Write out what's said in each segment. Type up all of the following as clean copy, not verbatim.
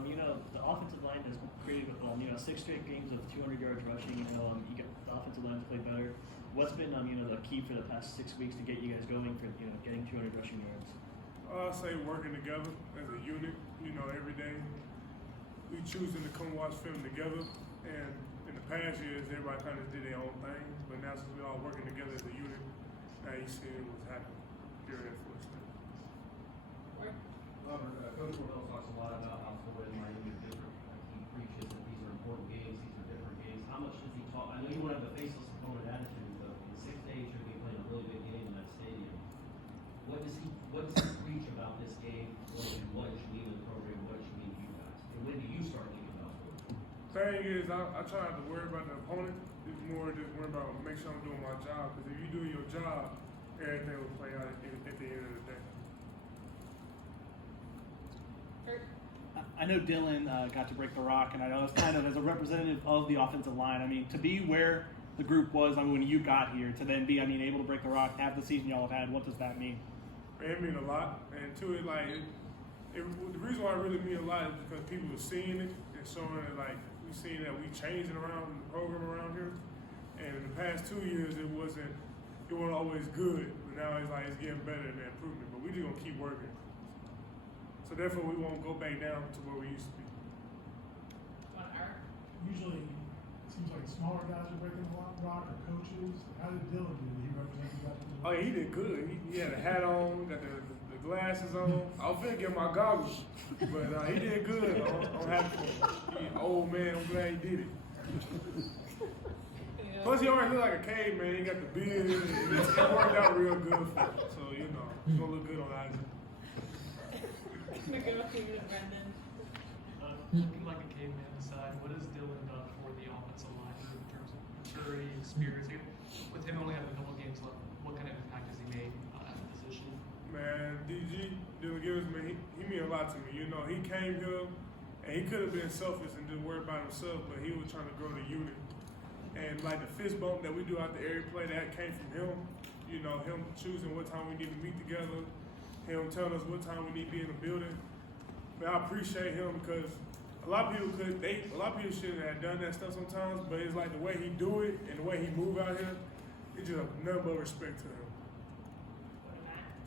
the offensive line has created, 6 straight games of 200 yards rushing. You got the offensive line to play better. What's been, the key for the past 6 weeks to get you guys going for, getting 200 rushing yards? I'll say working together as a unit, every day. We choosing to come watch film together. And in the past years, everybody kind of did their own thing. But now since we're all working together as a unit, now you see what's happening here at FSU. Robert, Coach Norvell talks a lot about how Florida and Miami are different. He preaches that these are important games, these are different games. How much does he talk? I know you want to have a faceless opponent attitude, but in 6 days you're going to be playing a really big game in that stadium. What does he preach about this game? What it should mean to the program? What it should mean to you guys? And when do you start thinking about it? Thing is, I try not to worry about the opponent. It's more just worry about make sure I'm doing my job. Because if you do your job, everything will play out at the end of the day. I know Dillan got to break the rock, and I know it's kind of as a representative of the offensive line. I mean, to be where the group was, when you got here, to then be, able to break the rock, have the season y'all have had, what does that mean? It means a lot, and to it, the reason why it really means a lot is because people are seeing it and showing that, we seeing that we changing around the program around here. And in the past 2 years, it wasn't always good, but now it's getting better and improvement. But we just gonna keep working. So therefore, we won't go back down to where we used to be. Usually, it seems like smaller guys are breaking the rock or coaches. How did Dillan do? Did he represent you guys? Oh, yeah, he did good. He had a hat on, got the glasses on. I was finna get my goggles, but he did good. I'm happy for him. He an old man. I'm glad he did it. Plus, he already looked like a caveman. He got the beard. It worked out real good for him. So, he's gonna look good on Isaac. Brendan. Looking like a caveman aside, what has Dillan done for the offensive line in terms of maturity, experience? With him only having a couple games left, what kind of impact has he made at the position? Man, Dillan Gibbons, man, he mean a lot to me. He came here and he could have been selfish and just worried about himself, but he was trying to grow the unit. And the fist bump that we do out the area play, that came from him. Him choosing what time we need to meet together, him telling us what time we need to be in the building. Man, I appreciate him because a lot of people shouldn't have done that stuff sometimes, but it's the way he do it and the way he move out here, it's just nothing but respect to him.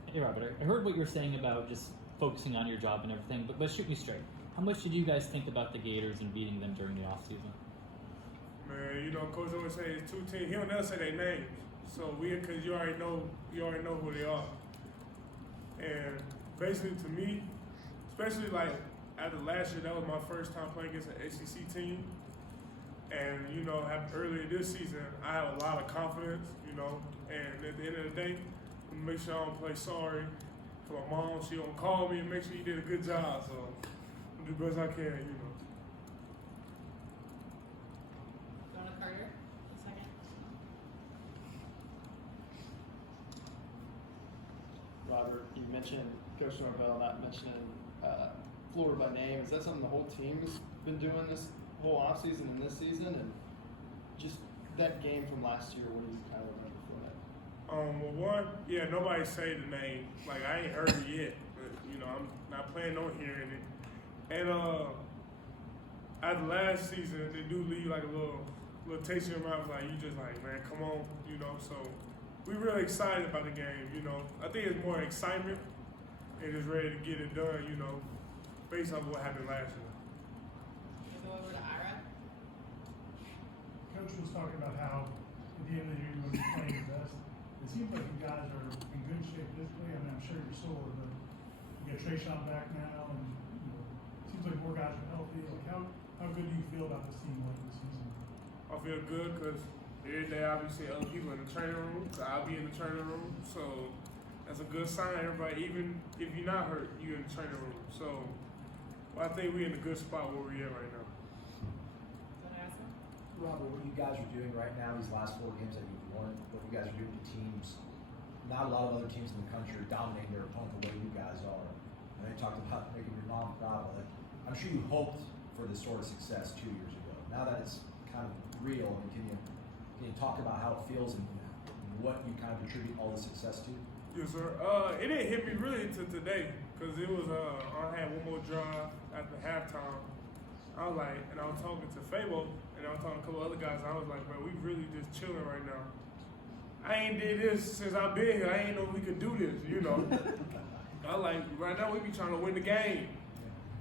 Hey Robert, I heard what you were saying about just focusing on your job and everything, but shoot me straight. How much did you guys think about the Gators and beating them during the offseason? Man, Coach always say it's 2 teams. He don't never say their names, so because you already know who they are. And basically, to me, especially after last year, that was my first time playing against an SEC team. And earlier this season, I have a lot of confidence. And at the end of the day, I'm gonna make sure I don't play sorry for my mom. She gonna call me and make sure you did a good job. So I'm do the best I can. Carter, a second. Robert, you mentioned Coach Norvell not mentioning Florida by name. Is that something the whole team's been doing this whole offseason and this season? And just that game from last year, what do you kind of remember for that? Nobody say the name. I ain't heard it yet, but I'm not planning on hearing it. And after last season, they do leave a little taste in your mouth, you just man, come on, So we're really excited about the game, I think it's more excitement and just ready to get it done, based on what happened last year. We'll go over to Ira. Coach was talking about how at the end of the year you're going to be playing your best. It seems like you guys are in good shape physically. I'm sure you're sore, but you got Trayshawn back now, and it seems like more guys are healthy. How good do you feel about this team late this season? I feel good because every day I'll be seeing other people in the training room. So I'll be in the training room. So that's a good sign, everybody. Even if you're not hurt, you're in the training room. So I think we're in a good spot where we're at right now. Robert, what you guys are doing right now, these last 4 games that you've won, what you guys are doing to teams, not a lot of other teams in the country are dominating their opponent the way you guys are. And they talked about making your mom proud. I'm sure you hoped for this sort of success 2 years ago. Now that it's kind of real, can you talk about how it feels and what you kind of attribute all the success to? Yes, sir. It didn't hit me really until today because it was I had one more drive after halftime, I was like, and I was talking to Fabo, and I was talking to a couple other guys. I was like, bro, we really just chilling right now. I ain't did this since I've been here. I ain't know we could do this, you know. I like, right now we be trying to win the game.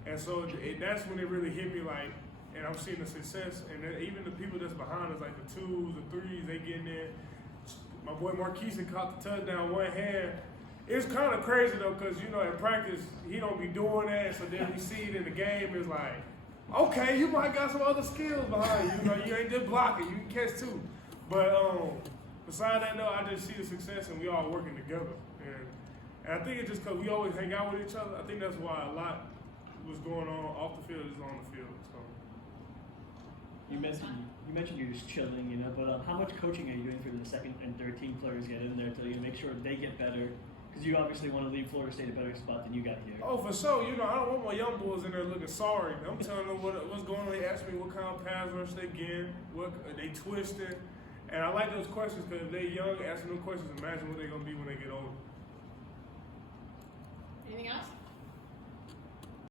And so that's when it really hit me like, and I'm seeing the success. And then even the people that's behind us, like the 2s, the 3s, they getting in. My boy Marquise caught the touchdown one hand. It's kind of crazy though, because you know in practice he don't be doing that. So then we see it in the game. It's like, okay, you might got some other skills behind you. You know, you ain't just blocking. You can catch too. But besides that though, I just see the success and we all working together. And I think it's just because we always hang out with each other. I think that's why a lot was going on off the field is on the field. So. You mentioned you're just chilling, you know, but how much coaching are you doing for the second and third team players get in there to make sure they get better? Because you obviously want to leave Florida State a better spot than you got here. Oh, for sure. You know, I don't want my young boys in there looking sorry. I'm telling them what's going on. They ask me what kind of pass rush they getting, what they twisting. And I like those questions because if they're young, asking them questions, imagine what they're going to be when they get older. Anything else?